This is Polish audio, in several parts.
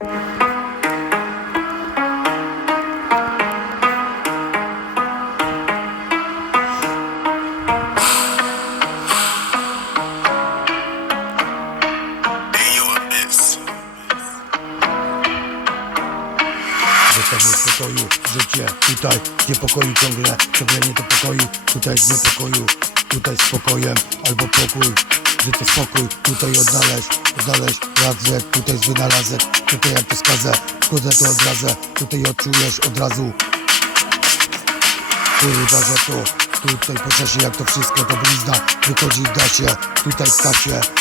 Zostawię w spokoju życie Tutaj z niepokoju ciągle Ciągle nie do pokoju Tutaj z niepokoju Tutaj spokojem albo pokój To spokój Tutaj odnaleźć Odnaleźć radzę Tutaj z wynalazek Tutaj jak to skazę Wchodzę to odrazę Tutaj odczujesz od razu. Kurwa, że to Tutaj po czasie jak to wszystko to blizna Wychodzi da się Tutaj w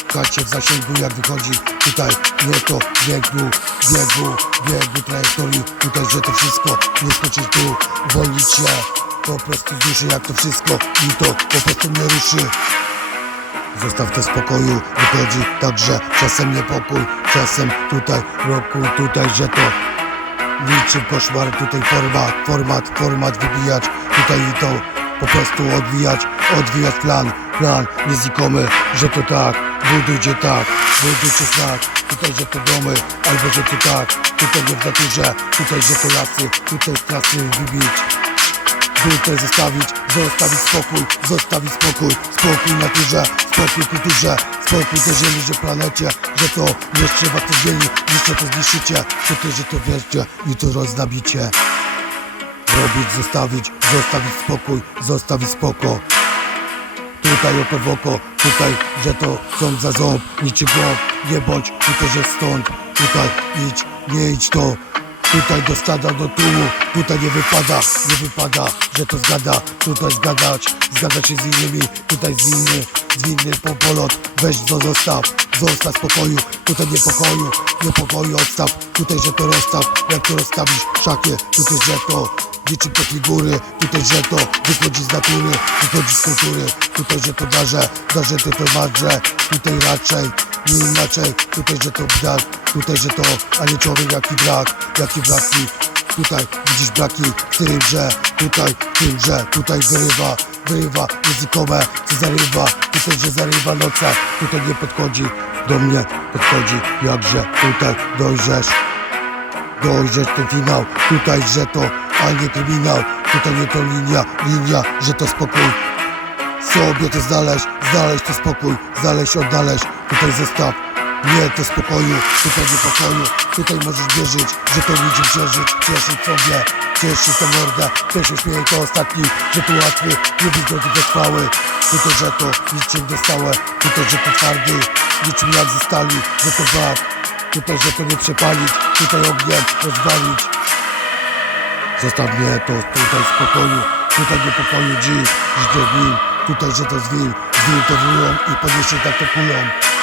kacie W zasięgu jak wychodzi Tutaj nie to biegu Biegu Biegu trajektorii Tutaj że to wszystko Nie skoczyć tu Uwolnić się Po prostu z duszy jak to wszystko I to po prostu mnie ruszy Zostaw to spokoju, wychodzi także czasem niepokój, czasem tutaj roku, tutaj, że to niczym koszmar, tutaj format, format, format wybijać, tutaj i to po prostu odwijać, odwijać plan, plan niezikomy, że to tak, budujcie tak, budujcie tak, tutaj, że to domy, albo że to tak, tutaj nie w naturze, tutaj, że to lasy, tutaj trasy wybić. Tutaj zostawić, zostawić spokój, zostawić spokój, spokój naturze, spokój kulturze, spokój tej ziemi, że planecie, że to nie trzeba to zmienić, jeszcze to zniszczycie, że to wierzcie i to roznabicie. Robić, zostawić, zostawić spokój, zostawić spoko. Tutaj oko w oko, tutaj, że to ząb za ząb, niczym gąb, nie bądź, tutaj, że stąd, tutaj idź, nie idź to, tutaj do stada, do tłumu, tutaj nie wypada, nie wypada, że to zgada, tutaj zgadać, zgadać się z innymi, tutaj z winny, z winny po polot, weź to zostaw, zostaw spokoju, tutaj niepokoju, niepokoju odstaw, tutaj, że to rozstaw, jak to rozstawisz, szakie, tutaj, że to Niczym te figury, tutaj że to wychodzi z natury, wychodzi z kultury Tutaj że to darze, darze to to marze Tutaj raczej, nie inaczej Tutaj że to brak, tutaj że to A nie człowiek jaki brak, jaki braki. Tutaj widzisz braki w tym, że Tutaj, w tym, że tutaj wyrywa Wyrywa językowe, co zarywa. Tutaj, że zarywa noce Tutaj nie podchodzi do mnie Podchodzi jakże tutaj dojrzesz. Dojrzeć ten finał. Tutaj, że to, a nie kryminał. Tutaj nie to linia, linia, że to spokój. Sobie to znaleźć, znaleźć to spokój. Znaleźć, odnaleźć, tutaj zostaw Nie to spokoju, tutaj nie pokoju. Tutaj możesz wierzyć, że to niczym przeżyć. Cieszyć sobie, cieszyć to mordę. Ktoś uśmieje to ostatni, że to łatwy Nie być drogi trwały Tutaj, że to niczym dostałe Tutaj, że to twardy Niczym jak ze stali, że to brak Tutaj, że to nie przepalić, tutaj ogniem rozwalić. Zostaw mnie to tutaj w spokoju, tutaj niepokoju dziś, życie w nim. Tutaj, że to zwil, zwil to wulą i podniesie tak to kulą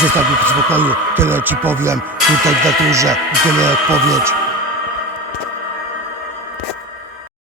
Zostaw mnie w spokoju, tyle ci powiem. Tutaj w naturze i tyle odpowiedź